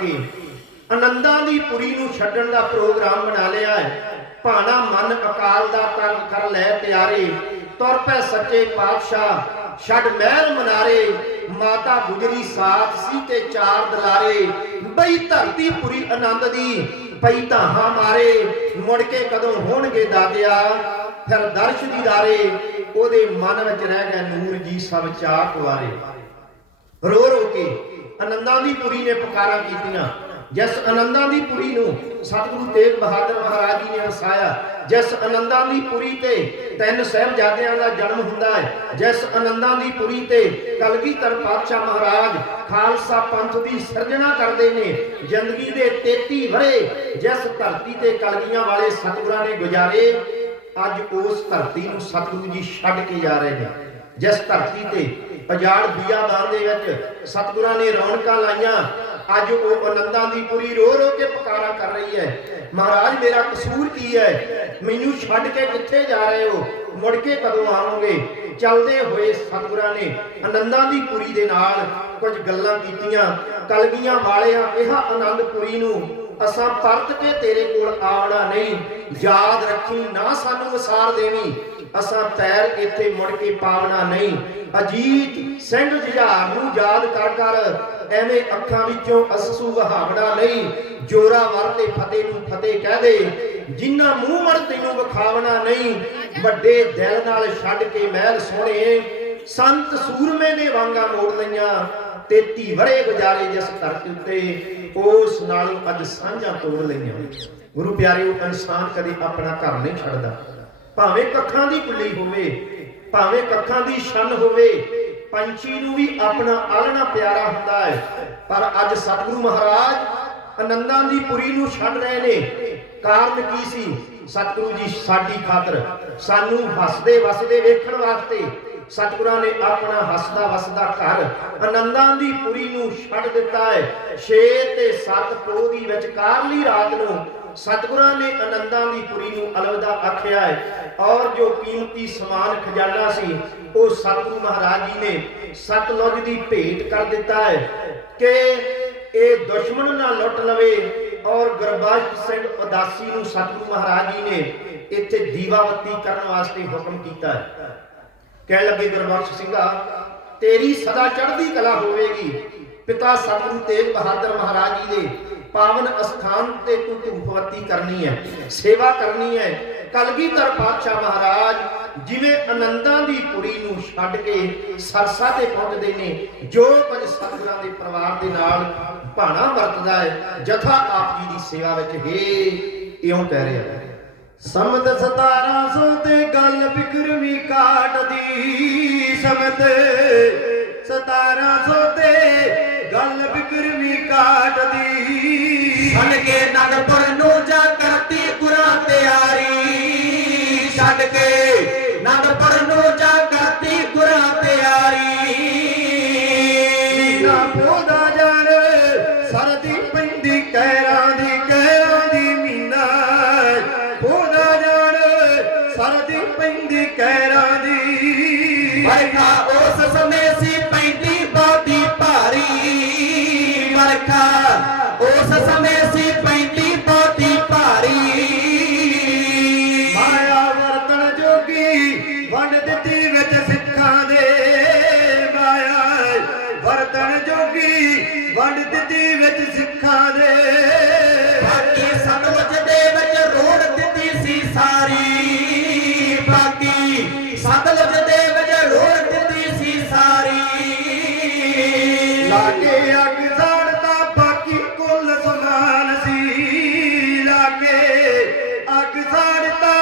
ਕੇ ਆਨੰਦਾਂ ਦੀ ਪੁਰੀ ਨੂੰ ਛੱਡਣ ਦਾ ਪ੍ਰੋਗਰਾਮ ਬਣਾ ਲਿਆ ਹੈ। ਭਾਣਾ ਮਨ ਅਕਾਲ ਦਾ ਤਨ ਕਰ ਲੈ ਤਿਆਰੇ, ਤੁਰ ਪੈ ਸੱਚੇ ਪਾਤਸ਼ਾਹ, ਛੱਡ ਮਹਿਲ ਮਨਾਰੇ, ਮਾਤਾ ਗੁਜਰੀ ਸਾਥ ਸੀ ਤੇ ਚਾਰ ਦਲਾਰੇ, ਬਈ ਧਰਤੀ ਪੁਰੀ ਆਨੰਦ ਦੀ ਪਈ ਧਾਹਾਂ ਮਾਰੇ, ਮੁੜ ਕੇ ਕਦੋਂ ਹੋਣਗੇ ਦਾਦਿਆ ਫਿਰ ਦਰਸ਼ ਦੀਦਾਰੇ ਉਹਦੇ ਮਨ ਵਿੱਚ ਰਹਿ ਗਏ ਨੂਰ ਜੀ ਸਭ ਚਾਹ ਕੁਆਰੇ ਰੋ ਰੋ ਕੇ ਆਨੰਦਾਂ ਦੀ ਪੁਰੀ ਨੇ ਪੁਕਾਰਾਂ ਕੀਤੀਆਂ। ਜਿਸ ਆਨੰਦਾਂ ਦੀ ਪੁਰੀ ਨੂੰ ਸਤਿਗੁਰੂ ਤੇਗ ਬਹਾਦਰ ਮਹਾਰਾਜ ਜੀ ਨੇ ਵਸਾਇਆ, ਜਿਸ ਆਨੰਦਾਂ ਦੀ ਪੁਰੀ ਤੇ ਤਿੰਨ ਸਹਿਬਜ਼ਾਦਿਆਂ ਦਾ ਜਨਮ ਹੁੰਦਾ ਹੈ, ਜਿਸ ਆਨੰਦਾਂ ਦੀ ਪੁਰੀ ਤੇ ਕਲਗੀਧਰ ਪਾਤਸ਼ਾਹ ਮਹਾਰਾਜ ਖਾਲਸਾ ਪੰਥ ਦੀ ਸਿਰਜਣਾ ਕਰਦੇ ਨੇ, ਜ਼ਿੰਦਗੀ ਦੇ 33 ਵਰੇ ਜਿਸ ਧਰਤੀ ਤੇ ਕਲਗੀਆਂ ਵਾਲੇ ਸਤਿਗੁਰਾਂ ਨੇ ਗੁਜ਼ਾਰੇ, ਅੱਜ ਉਸ ਧਰਤੀ ਨੂੰ ਸਤਿਗੁਰੂ ਜੀ ਛੱਡ ਕੇ ਜਾ ਰਹੇ ਨੇ। ਜਿਸ ਧਰਤੀ ਤੇ ਪਜਾੜ ਬਿਆਬਾਨ ਦੇ ਵਿੱਚ ਸਤਿਗੁਰਾਂ ਨੇ ਰੌਣਕਾਂ ਲਾਈਆਂ। ਅੱਜ ਉਹ ਆਨੰਦਾਂ ਦੀ ਪੂਰੀ ਰੋ ਰੋ ਕੇ ਪੁਕਾਰਾ ਕਰ ਰਹੀ ਹੈ। ਮਹਾਰਾਜ, ਮੇਰਾ ਕਸੂਰ ਕੀ ਹੈ? ਮੈਨੂੰ ਛੱਡ ਕੇ ਕਿੱਥੇ ਜਾ ਰਹੇ ਹੋ? ਮੁੜ ਕੇ ਕਦੋਂ ਆਵੋਗੇ? ਚੱਲਦੇ ਹੋਏ ਸਤਿਗੁਰਾਂ ਨੇ ਆਨੰਦਾਂ ਦੀ ਪੁਰੀ ਦੇ ਨਾਲ ਕੁਝ ਗੱਲਾਂ ਕੀਤੀਆਂ। ਕਲਗੀਆਂ ਵਾਲਿਆਂ ਇਹ ਆਨੰਦਪੁਰੀ ਨੂੰ ਅਸਾਂ ਪਰਤ ਕੇ ਤੇਰੇ ਕੋਲ ਆਉਣਾ ਨਹੀਂ। ਯਾਦ ਰੱਖੀ ਨਾ ਸਾਨੂੰ ਵਸਾਰ ਦੇਣੀ ਅਸਾਂ ਪੈਰ ਇੱਥੇ ਮੁੜ ਕੇ ਪਾਵਣਾ ਨਹੀਂ। ਅਜੀਤ ਸਿੰਘ ਜੁਝਾਰ ਨੂੰ ਯਾਦ ਕਰ ਕਰ ਐਵੇਂ ਅੱਖਾਂ ਵਿੱਚੋਂ ਅਸਸੂ ਵਹਾਵਣਾ ਨਹੀਂ। ਜੋਰਾ ਤੇ ਫਤਿਹ ਨੂੰ ਫਤਿਹ ਕਹਿ ਦੇ। ਜਿੰਨਾ ਮੂੰਹ ਮੜ ਤੈਨੂੰ ਵਿਖਾਵਣਾ ਨਹੀਂ, ਵੱਡੇ ਦਿਲ ਨਾਲ ਛੱਡ ਕੇ ਮਹਿਲ ਸੋਹਣੇ। ਸੰਤ ਸੂਰਮੇ ਨੇ ਵਾਂਗਾ ਮੋੜ ਲਈਆਂ, ਤੇ ਧੀਵਰੇ ਗੁਜ਼ਾਰੇ ਜਿਸ ਧਰਤੀ ਉੱਤੇ, ਉਸ ਨਾਲੋਂ ਅੱਜ ਸਾਂਝਾ ਤੋੜ ਲਈਆਂ। ਗੁਰੂ ਪਿਆਰਿਓ ਇਨਸਾਨ ਕਦੇ ਆਪਣਾ ਘਰ ਨਹੀਂ ਛੱਡਦਾ। ਭਾਵੇਂ ਕੱਖਾਂ ਦੀ ਕੁੱਲੀ ਹੋਵੇ, ਭਾਵੇਂ ਕੱਖਾਂ ਦੀ ਛੰਨ ਹੋਵੇ, ਪੰਛੀ ਨੂੰ ਵੀ ਆਪਣਾ ਆਲਣਾ ਪਿਆਰਾ ਹੁੰਦਾ ਹੈ। ਪਰ ਅੱਜ ਸਤਿਗੁਰੂ ਮਹਾਰਾਜ ਆਨੰਦਾਂ ਦੀ ਪੁਰੀ ਨੂੰ ਛੱਡ ਰਹੇ ਨੇ। ਕਾਰਨ ਕੀ ਸੀ? ਸਤਿਗੁਰੂ ਜੀ, ਸਾਡੀ ਖਾਤਰ ਸਾਨੂੰ ਹੱਸਦੇ ਵਸਦੇ ਵੇਖਣ ਵਾਸਤੇ ਸਤਿਗੁਰਾਂ ਨੇ ਆਪਣਾ ਹੱਸਦਾ ਵਸਦਾ ਘਰ ਆਨੰਦਾਂ ਦੀ ਪੁਰੀ ਨੂੰ ਛੱਡ ਦਿੱਤਾ ਹੈ। 6 ਤੇ 7 ਪੋਹ ਦੀ ਵਿਚਕਾਰਲੀ ਰਾਤ ਨੂੰ ਸਤਿਗੁਰਾਂ ਨੇ ਆਨੰਦਾਂ ਦੀ ਪੁਰੀ ਨੂੰ ਅਲਵਿਦਾ ਆਖਿਆ ਹੈ। ਔਰ ਜੋ ਕੀਮਤੀ ਸਮਾਨ ਖਜ਼ਾਨਾ ਸੀ, ਉਹ ਸਤਿਗੁਰੂ ਮਹਾਰਾਜ ਜੀ ਨੇ ਸਤਲੁਜ ਦੀ ਭੇਟ ਕਰ ਦਿੱਤਾ ਹੈ ਕਿ ਇਹ ਦੁਸ਼ਮਣ ਨਾ ਲੁੱਟ ਲਵੇ ਔਰ ਗੁਰਬਖਸ਼ ਸਿੰਘ ਉਦਾਸੀ ਨੂੰ ਸਤਿਗੁਰੂ ਮਹਾਰਾਜ ਜੀ ਨੇ ਇੱਥੇ ਦੀਵਾਵਤੀ ਕਰਨ ਵਾਸਤੇ ਹੁਕਮ ਕੀਤਾ ਹੈ। ਕਹਿਣ ਲੱਗੇ ਗੁਰਬਖਸ਼ ਸਿੰਘਾ ਤੇਰੀ ਸਦਾ ਚੜ੍ਹਦੀ ਕਲਾ ਹੋਵੇਗੀ। ਪਿਤਾ ਸਤਿਗੁਰੂ ਤੇਗ ਬਹਾਦਰ ਮਹਾਰਾਜ ਜੀ ਦੇ ਪਾਵਨ ਅਸਥਾਨ ਤੇ ਤੂੰ ਧੂਪਵਤੀ ਕਰਨੀ ਹੈ, ਸੇਵਾ ਕਰਨੀ ਹੈ। ਕਲਗੀਧਰ ਪਾਤਸ਼ਾਹ ਮਹਾਰਾਜ ਜਿਵੇਂ ਆਨੰਦਾਂ ਦੀ ਪੁਰੀ ਨੂੰ ਛੱਡ ਕੇ ਸਰਸਾ ਤੇ ਪਹੁੰਚਦੇ ਨੇ, ਜੋ ਕੁਝ ਸਤਿਗੁਰਾਂ ਦੇ ਪਰਿਵਾਰ ਦੇ ਨਾਲ ਭਾਣਾ ਵਰਤਦਾ ਹੈ, ਜਥਾ ਆਪ ਜੀ ਦੀ ਸੇਵਾ ਵਿੱਚ ਹੈ, ਇਉਂ ਕਹਿ ਰਿਹਾ ਸਮਤ 1700 ਤੇ ਗੱਲ ਬਿਕਰਮੀ ਕਾਟਦੀ, ਸਮਤ 1700 ਤੇ ਬਿਕਰਮੀ ਕਾਟਦੀ ਛੱਡ ਕੇ ਨਗਪੁਰ ਨੂੰ ਜਾ ਕਰਤੀ ਗੁਰਾਂ ਤਿਆਰੀ। ਛੱਡ ਕੇ ਨਗਪੁਰ ਨੂੰ ਜਾ ਕਰਤੀ ਗੁਰਾਂ ਤਿਆਰੀ। ਨਾ ਪੋਦਾ ਜਾਣ ਸਰਦੀ ਪੈਂਦੀ ਕਹਿਰਾਂ ਦੀ ਕਹਿਰਾਂ ਦੀ ਮੀਨਾ। ਪੋਦਾ ਜਾਣ ਸਰਦੀ ਪੈਂਦੀ ਕਹਿਰਾਂ ਦੀ। ਵਰਖਾ ਉਸ ਸਮੇਂ ਵਰਤਨ ਜੋਗੀ ਵੰਡ ਦਿੱਤੀ ਵਿੱਚ ਸਿੱਖਾਂ ਦੇ। ਬਾਕੀ ਸਤਲੁਜ ਦੇ ਵਿੱਚ ਰੋੜ ਦਿੱਤੀ ਸੀ ਸਾਰੀ। ਬਾਕੀ ਸਤਲੁਜ ਦੇ ਵਿੱਚ ਰੋੜ ਦਿੱਤੀ ਸੀ ਸਾਰੀ। ਲਾਗੇ ਅੱਗ ਸਾੜਦਾ ਬਾਕੀ ਕੁੱਲ ਸਮਾਨ ਸੀ। ਲਾਗੇ ਅੱਗ ਸਾੜਦਾ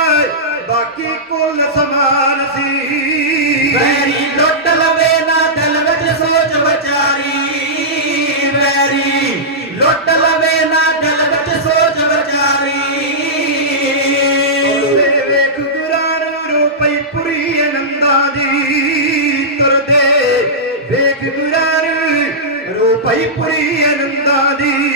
ਬਾਕੀ ਕੁੱਲ ਸਮਾਨ ਸੀ। ਦੀ ਤੁਰਦੇ ਵੇਖ ਗੁਰਾਂ ਨੂੰ ਰੂਪਈ ਪੁਰੀ ਆਨੰਦਾਂ ਦੀ।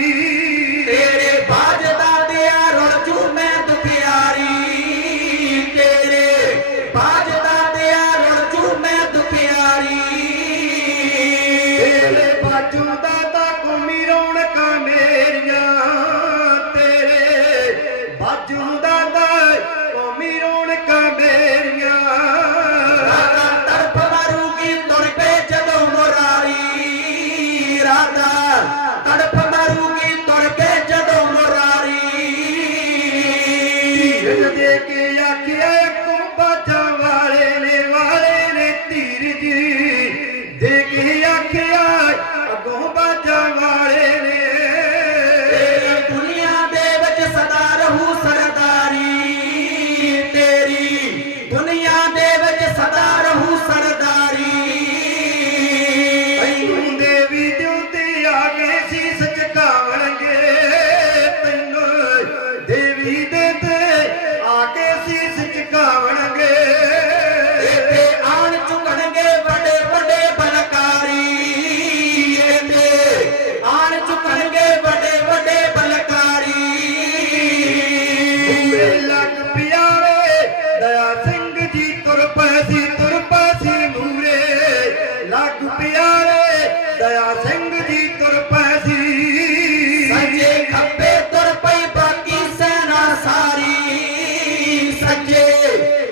ਲੱਗ ਪਿਆਰੇ ਦਇਆ ਸਿੰਘ ਜੀ ਤੁਰ ਪੈ ਸੀ। ਸੱਜੇ ਖੱਬੇ ਤੁਰ ਪਈ ਬਾਕੀ ਸੈਨਾ ਸਾਰੀ। ਸੱਜੇ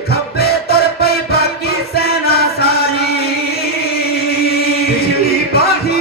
ਖੱਬੇ ਤੁਰ ਪਈ ਬਾਕੀ ਸੈਨਾ ਸਾਰੀ। ਪਿਛਲੀ ਬਾਹੀ